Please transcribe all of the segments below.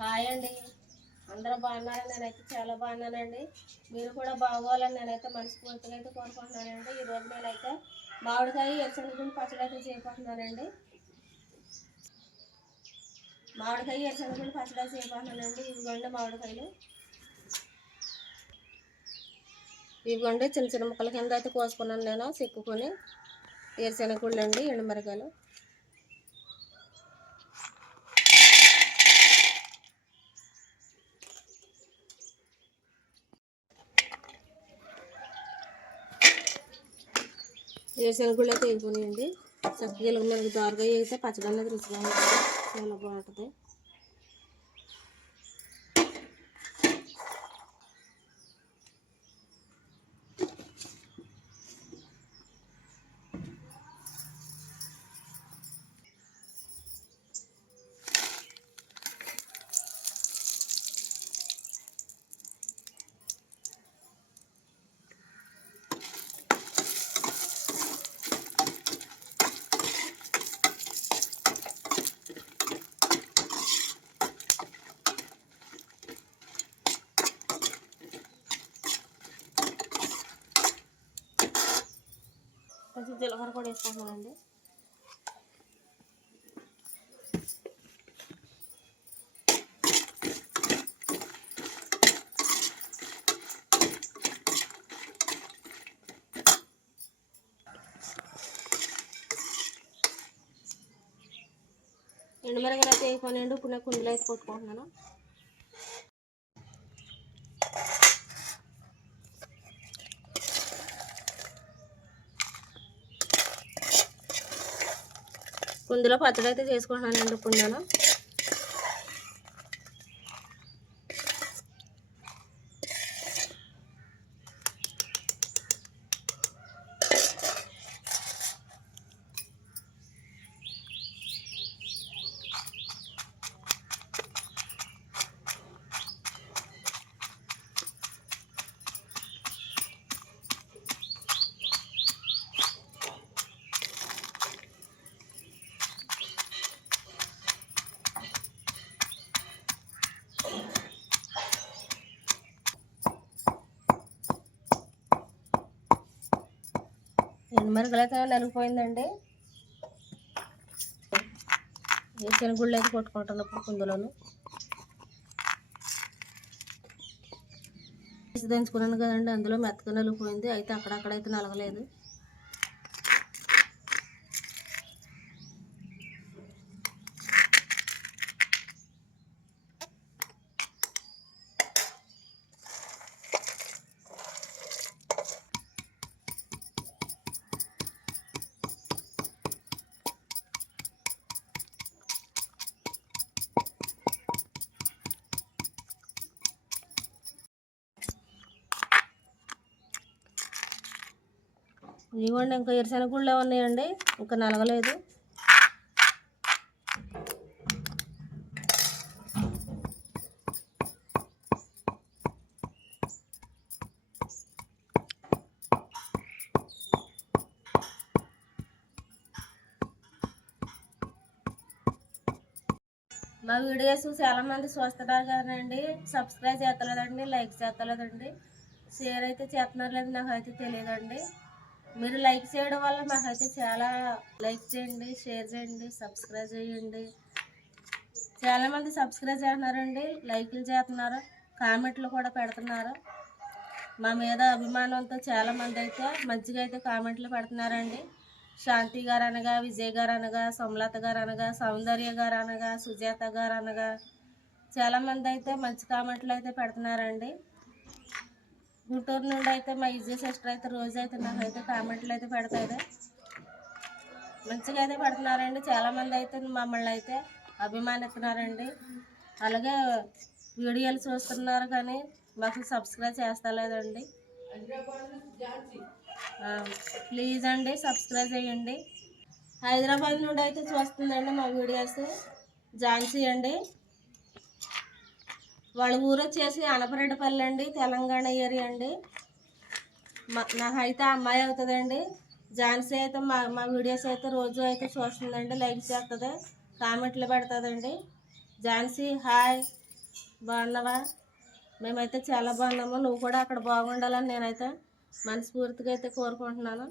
Hi అండి, అందరూ బాగున్నారని నేనైతే చాలా బాగున్నానండి. మీరు కూడా బాగోవాలని నేనైతే మనస్ఫూర్తిగా అయితే కోరుకుంటున్నానండి. ఈరోజు నేనైతే మామిడికాయ ఎరుశనగ పచ్చడి అయితే చేయబోతున్నానండి. మామిడికాయ ఎరుశనగ పచ్చడి చేయబోతున్నానండి. ఇవిగోండి మామిడికాయలు, ఇవిగోండి చిన్న చిన్న ముక్కల కింద అయితే కోసుకున్నాను నేను చెక్కుకొని. ఎరుశనగ అండి, ఎండుమిరకాయలు, వేరుశనగ అయితే వేసుకునేయండి. చక్కగా మనకి దారుగా అయితే పచ్చడి అనేది రుచిగా ఉంటుంది, చాలా బాగుంటుంది. కొంచెం జీలకర్ర కూడా వేసుకుంటున్నానండి. ఎండుమిరకాయలు అయితే వేసుకోనండి. ఇప్పుడు నేను కుందులు అయితే కొట్టుకుంటున్నాను. కుందులో పచ్చడి అయితే చేసుకుంటున్నానండి ఇప్పుడు నేను. ఎండుమిరకాయలు అయితే నలిగిపోయిందండి. శనగుళ్ళు అయితే కొట్టుకుంటున్నప్పుడు కుందులోను దంచుకున్నాను కదండి, అందులో మెత్తగా నలిగిపోయింది. అయితే అక్కడక్కడైతే నలగలేదు. ఇవ్వండి, ఇంకా ఎరుశనగుళ్ళు ఉన్నాయండి, ఇంకా నలగలేదు. మా వీడియోస్ చాలామంది చూస్తున్నారు కదండి, సబ్స్క్రైబ్ చేస్తలేదండి, లైక్ చేస్తలేదండి, షేర్ అయితే చేస్తున్నారు లేదు నాకైతే తెలియదండి. మీరు లైక్ చేయడం వల్ల మాకైతే చాలా లైక్ చేయండి, షేర్ చేయండి, సబ్స్క్రైబ్ చేయండి. చాలామంది సబ్స్క్రైబ్ చేస్తున్నారండి, లైక్లు చేస్తున్నారు, కామెంట్లు కూడా పెడుతున్నారు. మా మీద అభిమానంతో చాలామంది అయితే మంచిగా అయితే కామెంట్లు పెడుతున్నారండి. శాంతి గారు అనగా, విజయ్ గారు అనగా, సోమలత గారు అనగా, సౌందర్య గారు అనగా, సుజాత గారు అనగా చాలామంది అయితే మంచి కామెంట్లు అయితే పెడుతున్నారండి. గుంటూరు నుండి అయితే మా విజయ్ సిస్టర్ అయితే రోజు అయితే నాకైతే కామెంట్లు అయితే పెడతారు, మంచిగా అయితే పెడుతున్నారండి. చాలామంది అయితే మమ్మల్ని అయితే అభిమానిస్తున్నారండి. అలాగే వీడియోలు చూస్తున్నారు కానీ మాకు సబ్స్క్రైబ్ చేస్తలేదండి. ప్లీజ్ అండి సబ్స్క్రైబ్ చేయండి. హైదరాబాద్ నుండి అయితే చూస్తుందండి మా వీడియోస్ ఝాన్సీ అండి. వాళ్ళ ఊరు వచ్చేసి అనపరెడ్డిపల్లి అండి, తెలంగాణ ఏరియా అండి. నాకైతే అమ్మాయి అవుతుందండి. ఝాన్సీ అయితే మా వీడియోస్ అయితే రోజు అయితే చూస్తుందండి, లైక్ చేస్తుంది, కామెంట్లు పెడుతుందండి. ఝాన్సీ హాయ్. బాగున్నావా? మేమైతే చాలా బాగున్నాము. నువ్వు కూడా అక్కడ బాగుండాలని నేనైతే మనస్ఫూర్తిగా అయితే కోరుకుంటున్నాను.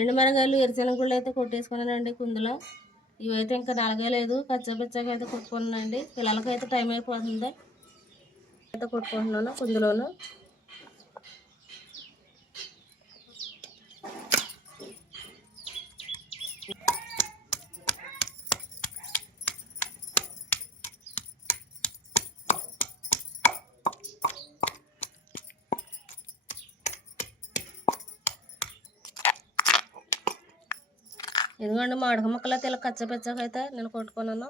ఎండుమిరగాయలు ఎరుశనగుళ్ళు అయితే కొట్టేసుకున్నానండి కుందులో. ఇవైతే ఇంకా నలగలేదు, కచ్చాపిచ్చాగా అయితే కొట్టుకున్నానండి. పిల్లలకైతే టైం అయిపోతుంది అయితే కొట్టుకుంటున్నాను కుందులోను. ఎందుకంటే మామిడి ముక్కలు అయితే ఇలా కచ్చపిచ్చగా అయితే నేను కొట్టుకున్నాను.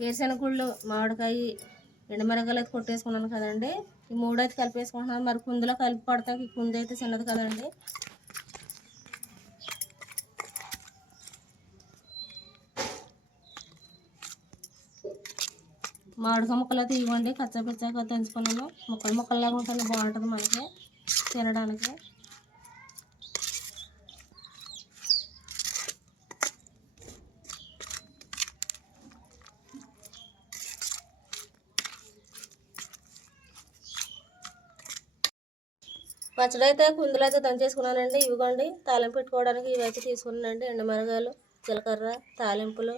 వేరుశనగుళ్ళు, మామిడికాయ, ఎండుమిరగాయలు అయితే కొట్టేసుకున్నాను కదండి. ఈ మూడు అయితే కలిపేసుకుంటున్నాను. మరి కుందులో కలిపి పడతాకి ఈ కుందు అయితే చిన్నది కదండి. మామిడికాయ ముక్కలు అయితే ఇవ్వండి, కచ్చాపిచ్చాక దంచుకున్నాను. ముక్కల్లాగా ఉంటుంది, బాగుంటుంది మనకి తినడానికి. పచ్చడి అయితే కుందులు అయితే దంచేసుకున్నానండి. ఇవిగోండి తాలింపు పెట్టుకోవడానికి ఇవైతే తీసుకున్నానండి. ఎండుమిరగాయలు, జీలకర్ర, తాలింపులు.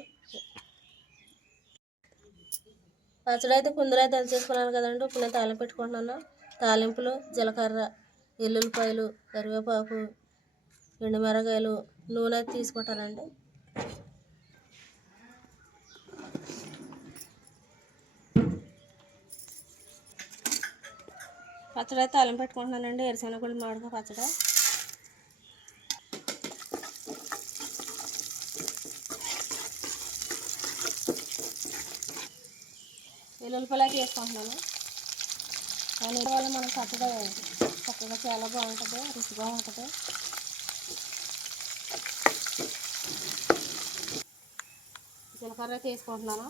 పచ్చడి అయితే కుందులు అయితే దంచేసుకున్నాను కదండి. ఇప్పుడు నేను తాలింపు పెట్టుకుంటున్నాను. తాలింపులు, జీలకర్ర, ఎల్లుల్లిపాయలు, కరివేపాకు, ఎండుమిరగాయలు, నూనె అయితే తీసుకుంటానండి. పచ్చడి అయితే తాలింపు పెట్టుకుంటున్నానండి. ఎరుశనగగుళ్ళు, మామిడికాయ పచ్చడి. వెల్లుల్లిపాయలు అయితే వేసుకుంటున్నాను. దాని వల్ల మనం పచ్చడి చక్కగా చాలా బాగుంటుంది, రుచిగా ఉంటుంది. జీలకర్ర అయితే వేసుకుంటున్నాను.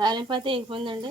తాలింపు అయితే ఎగిపోయిందండి.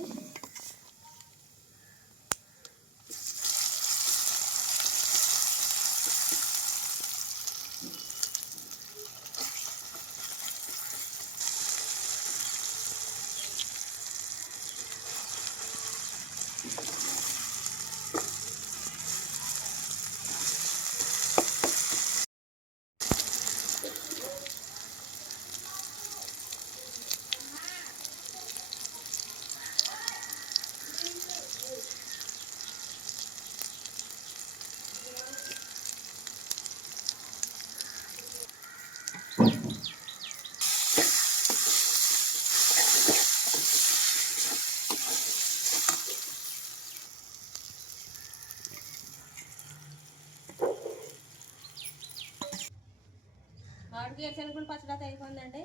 మామిడికాయ ఎరుశనగగుళ్ళు పచ్చడి అయితే అయిపోయిందండి.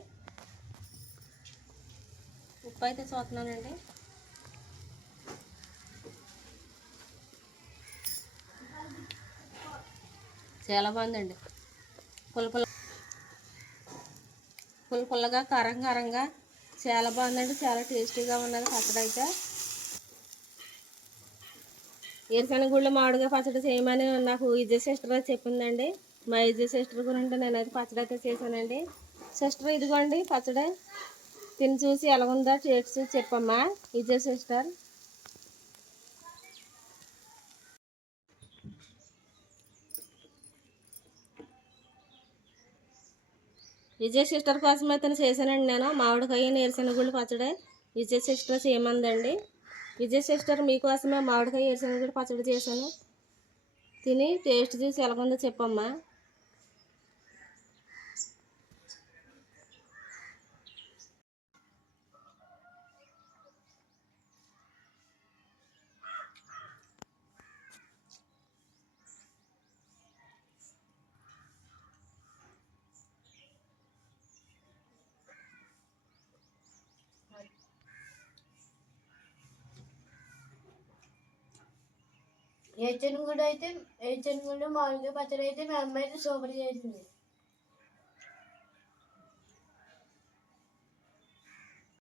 ఉప్పు అయితే చూస్తున్నానండి. చాలా బాగుందండి. పుల్లగా కారంగా చాలా బాగుందండి. చాలా టేస్టీగా ఉన్నది పచ్చడి అయితే. ఎరుశనగగుళ్ళు, మామిడికాయ పచ్చడి చేయమని నాకు విజయ సిస్టర్ చెప్పిందండి. మా విజయ సిస్టర్ గురించి నేనైతే పచ్చడి అయితే చేశానండి. సిస్టర్ ఇదిగోండి పచ్చడి, తిని చూసి ఎలాగుందో టేస్ట్ చెప్పమ్మా విజయ సిస్టర్. విజయ సిస్టర్ కోసం అయితే చేశానండి నేను మామిడికాయ ఎరుశనగగుళ్ళు పచ్చడి. విజయ సిస్టర్ చేయమందండి. విజయ సిస్టర్ మీకోసమే మామిడికాయ ఎరుశనగగుళ్ళు పచ్చడి చేశాను. తిని టేస్ట్ చూసి ఎలాగుందో చెప్పమ్మా. ఏ చెనుగుడు మామిడికాయ పచ్చడి అయితే మా అమ్మ అయితే సూపర్ చేసింది.